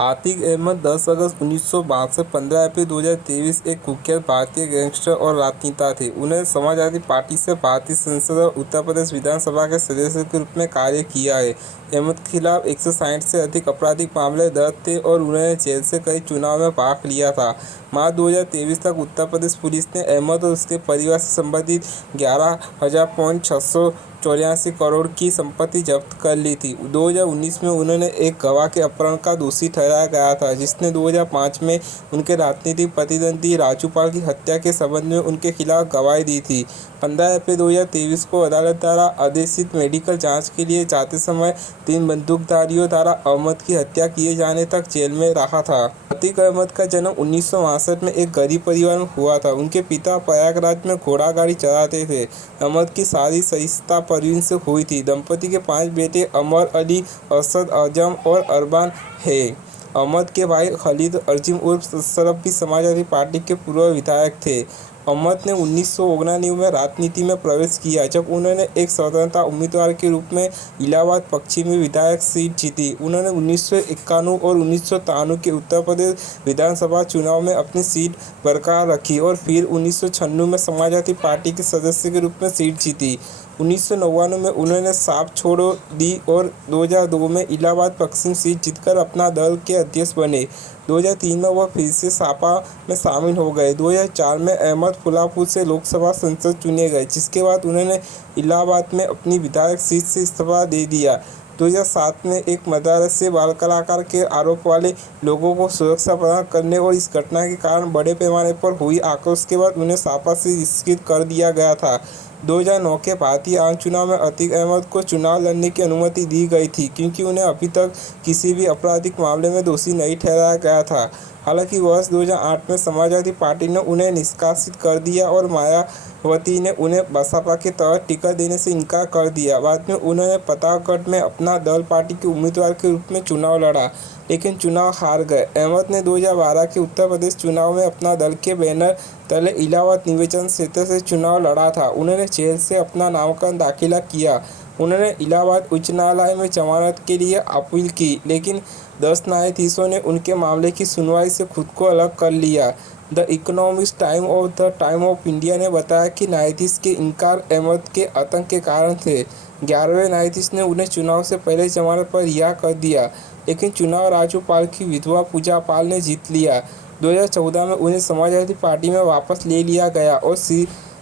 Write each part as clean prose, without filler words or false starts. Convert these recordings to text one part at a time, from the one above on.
आतिक अहमद 10 अगस्त 1962 15 अप्रैल 2023 एक कुख्यात भारतीय गैंगस्टर और राजनेता थे। उन्होंने समाजवादी पार्टी से भारतीय संसद और उत्तर प्रदेश विधानसभा के सदस्य के रूप में कार्य किया है। अहमद के खिलाफ 160 से अधिक आपराधिक मामले दर्ज थे और उन्होंने जेल से कई चुनाव में भाग लिया था। मार्च 2023 तक उत्तर प्रदेश पुलिस ने अहमद और उसके परिवार से संबंधित 11,684 करोड़ की संपत्ति जब्त कर ली थी। 2019 में उन्होंने एक गवाह के अपहरण का दोषी ठहराया गया था, जिसने 2005 में उनके राजनीतिक प्रतिद्वंदी राजू पाल की हत्या के संबंध में उनके खिलाफ गवाही दी थी। 15 अप्रैल 2023 को अदालत द्वारा आदेशित मेडिकल जांच के लिए जाते समय 3 बंदूकधारियों द्वारा अहमद की हत्या किए जाने तक जेल में रहा था। आतिक अहमद का जन्म 1962 में एक गरीब परिवार में हुआ था। उनके पिता प्रयागराज में घोड़ा गाड़ी चलाते थे। अहमद की शादी सरिता परवीन से हुई थी। दंपति के 5 बेटे अमर अली, असद आजम और अरबान हैं। अहमद के भाई खालिद अर्जुन उर्फ शरफ भी समाजवादी पार्टी के पूर्व विधायक थे। अहमद ने 1999 में राजनीति में प्रवेश किया, जब उन्होंने एक स्वतंत्र उम्मीदवार के रूप में इलाहाबाद पश्चिम में विधायक सीट जीती। उन्होंने 1991 और 1993 के उत्तर प्रदेश विधानसभा चुनाव में अपनी सीट बरकरार रखी और फिर 1996 में समाजवादी पार्टी के सदस्य के रूप में सीट जीती। 1999 में उन्होंने साप छोड़ दी और 2002 में इलाहाबाद पश्चिम सीट जीतकर अपना दल के अध्यक्ष बने। 2003 में वह फिर से सपा में शामिल हो गए। 2004 में अहमद फूलापुर से लोकसभा सांसद चुने गए, जिसके बाद उन्होंने इलाहाबाद में अपनी विधायक सीट से इस्तीफा दे दिया। 2007 में एक मदरसे से बाल कलाकार के आरोप वाले लोगों को सुरक्षा प्रदान करने और इस घटना के कारण बड़े पैमाने पर हुई आक्रोश के बाद उन्हें सपा से निष्क्रिय कर दिया गया था। 2009 के भारतीय आम चुनाव में आतिक अहमद को चुनाव लड़ने की अनुमति दी गई थी, क्योंकि उन्हें अभी तक किसी भी आपराधिक मामले में दोषी नहीं ठहराया गया था। हालांकि वर्ष 2008 में समाजवादी पार्टी ने उन्हें निष्कासित कर दिया और मायावती ने उन्हें बसपा के तहत टिकट देने से इनकार कर दिया। बाद में उन्होंने प्रतापगढ़ में अपना दल पार्टी के उम्मीदवार के रूप में चुनाव लड़ा, लेकिन चुनाव हार गए। अहमद ने 2012 के उत्तर प्रदेश चुनाव में अपना दल के बैनर तले इलाहाबाद निर्वाचन क्षेत्र से चुनाव लड़ा था। उन्होंने जेल से अपना नामांकन दाखिल किया। उन्होंने इलाहाबाद उच्च न्यायालय में जमानत के लिए अपील की, लेकिन 10 न्यायाधीशों ने उनके मामले की सुनवाई से खुद को अलग कर लिया। The economist time of India ने बताया कि न्यायाधीश के इनकार अहमद के आतंक के कारण थे। 11वें न्यायाधीश ने उन्हें चुनाव से पहले जमानत पर रिहा कर दिया, लेकिन चुनाव राजू पाल की विधवा पूजा पाल ने जीत लिया। 2014 में उन्हें समाजवादी पार्टी में वापस ले लिया गया और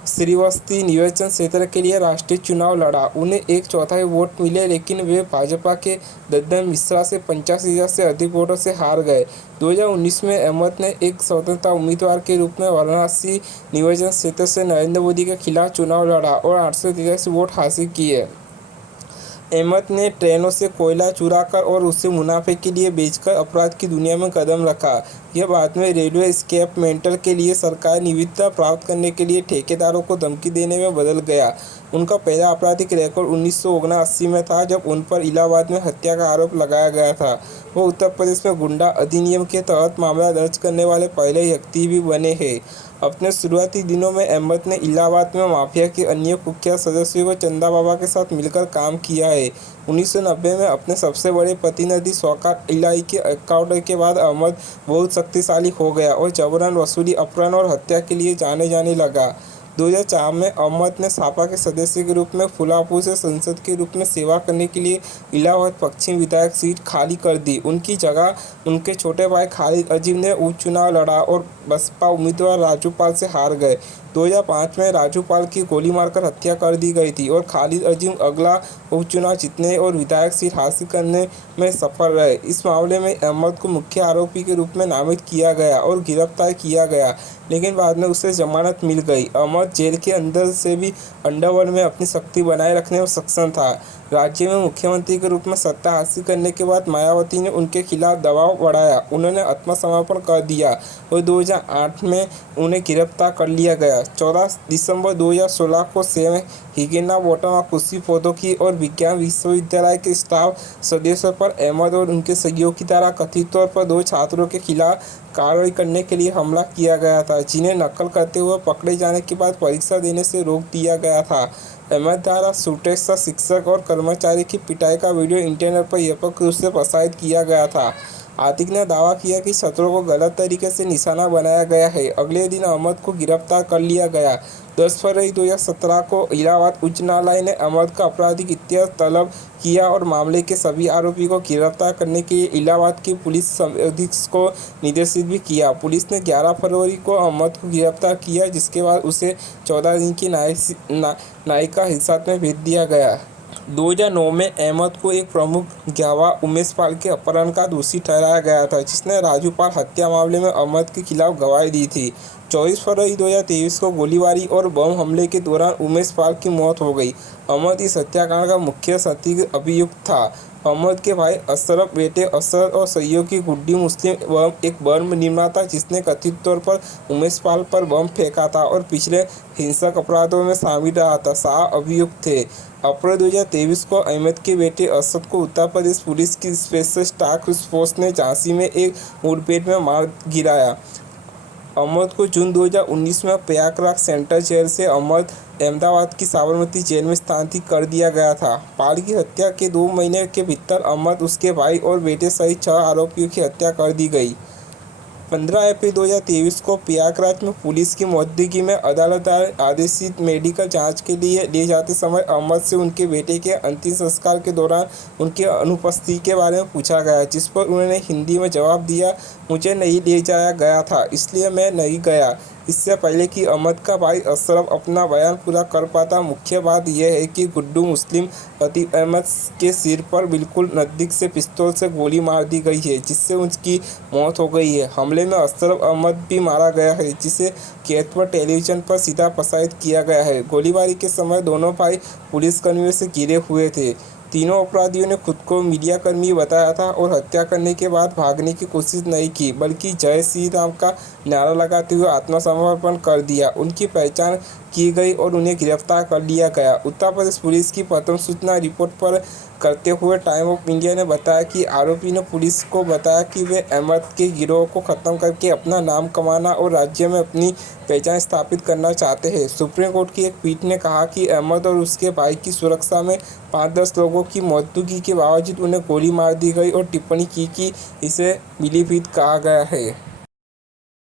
श्रीवस्ती निर्वाचन क्षेत्र के लिए राष्ट्रीय चुनाव लड़ा। उन्हें 1/4 वोट मिले, लेकिन वे भाजपा के दद्दन मिश्रा से 85,000 से अधिक वोटों से हार गए। 2019 में अहमद ने एक स्वतंत्र उम्मीदवार के रूप में वाराणसी निर्वाचन क्षेत्र से नरेंद्र मोदी के खिलाफ चुनाव लड़ा और 883 वोट हासिल किए। अहमद ने ट्रेनों से कोयला चुराकर और उसे मुनाफे के लिए बेचकर अपराध की दुनिया में कदम रखा। यह बाद में रेलवे एस्केपमेंटल के लिए सरकारी निविदा प्राप्त करने के लिए ठेकेदारों को धमकी देने में बदल गया। उनका पहला आपराधिक रिकॉर्ड 1979 में था, जब उन पर इलाहाबाद में हत्या का आरोप लगाया गया था। वो उत्तर प्रदेश में गुंडा अधिनियम के तहत मामला दर्ज करने वाले पहले व्यक्ति भी बने हैं। अपने शुरुआती दिनों में अहमद ने इलाहाबाद में माफिया के अन्य कुख्यात सदस्यों को चंदा बाबा के साथ मिलकर काम किया है। 1990 में अपने सबसे बड़े प्रतिनिधि शौकत इलाही के एनकाउंटर के बाद अहमद बहुत शक्तिशाली हो गया और जबरन वसूली, अपहरण और हत्या के लिए जाने लगा। 2004 में अहमद ने सपा के सदस्य के रूप में फूलापुर से सांसद के रूप में सेवा करने के लिए इलाहाबाद पश्चिम विधायक सीट खाली कर दी। उनकी जगह उनके छोटे भाई खालिद अजीम ने उपचुनाव लड़ा और बसपा उम्मीदवार राजू पाल से हार गए। 2005 में राजू पाल की गोली मारकर हत्या कर दी गई थी और खालिद अजीम अगला उपचुनाव जीतने और विधायक सीट हासिल करने में सफल रहे। इस मामले में अहमद को मुख्य आरोपी के रूप में नामित किया गया और गिरफ्तार किया गया, लेकिन बाद में उसे जमानत मिल गई। अहमद जेल के अंदर से भी अंडरवर्ल्ड में अपनी शक्ति बनाए रखने में सक्षम था। राज्य में मुख्यमंत्री के रूप में सत्ता हासिल करने के बाद मायावती ने उनके खिलाफ दबाव बढ़ाया। उन्होंने आत्मसमर्पण कर दिया और 2008 में उन्हें गिरफ्तार कर लिया गया। 14 दिसंबर 2016 को सेम हिगेना बॉटम कृषि प्रौद्योगिकी और विज्ञान विश्वविद्यालय के स्टाफ सदस्यों पर अहमद और उनके सहयोगी द्वारा कथित तौर पर 2 छात्रों के खिलाफ कार्रवाई करने के लिए हमला किया गया था, जिन्हें नकल करते हुए पकड़े जाने के बाद परीक्षा देने से रोक दिया गया था। अहमद द्वारा शिक्षक और कर्मचारी की पिटाई का वीडियो इंटरनेट पर व्यापक रूप से प्रसारित किया गया था। आतिक ने दावा किया कि छात्रों को गलत तरीके से निशाना बनाया गया है। अगले दिन अहमद को गिरफ्तार कर लिया गया। 10 फरवरी 2017 को इलाहाबाद उच्च न्यायालय ने अहमद का आपराधिक इतिहास तलब किया और मामले के सभी आरोपी को गिरफ्तार करने के लिए इलाहाबाद की पुलिस अधीक्षक को निर्देशित भी किया। पुलिस ने 11 फरवरी को अहमद को गिरफ्तार किया, जिसके बाद उसे 14 दिन की न्यायिक हिरासत में भेज दिया गया। 2009 में अहमद को एक प्रमुख गवाह उमेश पाल के अपहरण का दोषी ठहराया गया था, जिसने राजू पाल हत्या मामले में अहमद के खिलाफ गवाही दी थी। 24 फरवरी 2023 को गोलीबारी और बम हमले के दौरान उमेश पाल की मौत हो गई। अहमद इस हत्याकांड का मुख्य संदिग्ध अभियुक्त था। अहमद के भाई अशरफ, बेटे असद और सहयोगी गुड्डी मुस्लिम एक बम निर्माता जिसने कथित तौर पर उमेश पाल पर बम फेंका था और पिछले हिंसक अपराधों में शामिल रहा था, सह अभियुक्त थे। अप्रैल 2023 को अहमद के बेटे असद को उत्तर प्रदेश पुलिस की स्पेशल टास्क फोर्स ने झांसी में एक मुठभेड़ में मार गिराया। अहमद को जून 2019 में प्रयागराज सेंट्रल जेल से अहमदाबाद की साबरमती जेल में स्थानांतरित कर दिया गया था। पाल की हत्या के 2 महीने के भीतर अहमद, उसके भाई और बेटे सहित 6 आरोपियों की हत्या कर दी गई। 15 अप्रैल 2023 को प्रयागराज में पुलिस की मौजूदगी में अदालत आदेशित मेडिकल जांच के लिए ले जाते समय अहमद से उनके बेटे के अंतिम संस्कार के दौरान उनकी अनुपस्थिति के बारे में पूछा गया, जिस पर उन्होंने हिंदी में जवाब दिया, मुझे नहीं ले जाया गया था, इसलिए मैं नहीं गया। इससे पहले कि अहमद का भाई अशरफ अपना बयान पूरा कर पाता, मुख्य बात यह है कि गुड्डू मुस्लिम पति अहमद के सिर पर बिल्कुल नज़दीक से पिस्तौल से गोली मार दी गई है, जिससे उसकी मौत हो गई है। हमले में अशरफ अहमद भी मारा गया है, जिसे कैद पर टेलीविजन पर सीधा प्रसारित किया गया है। गोलीबारी के समय दोनों भाई पुलिसकर्मियों से घिरे हुए थे। तीनों अपराधियों ने खुद को मीडियाकर्मी बताया था और हत्या करने के बाद भागने की कोशिश नहीं की, बल्कि जय श्री राम का नारा लगाते हुए आत्मसमर्पण कर दिया। उनकी पहचान की गई और उन्हें गिरफ्तार कर लिया गया। उत्तर प्रदेश पुलिस की प्रथम सूचना रिपोर्ट पर करते हुए टाइम ऑफ इंडिया ने बताया कि आरोपी ने पुलिस को बताया कि वे अहमद के गिरोह को ख़त्म करके अपना नाम कमाना और राज्य में अपनी पहचान स्थापित करना चाहते हैं। सुप्रीम कोर्ट की एक पीठ ने कहा कि अहमद और उसके भाई की सुरक्षा में 5-10 लोगों की मौजूदगी के बावजूद उन्हें गोली मार दी गई और टिप्पणी की कि इसे पीलीभीत कहा गया है।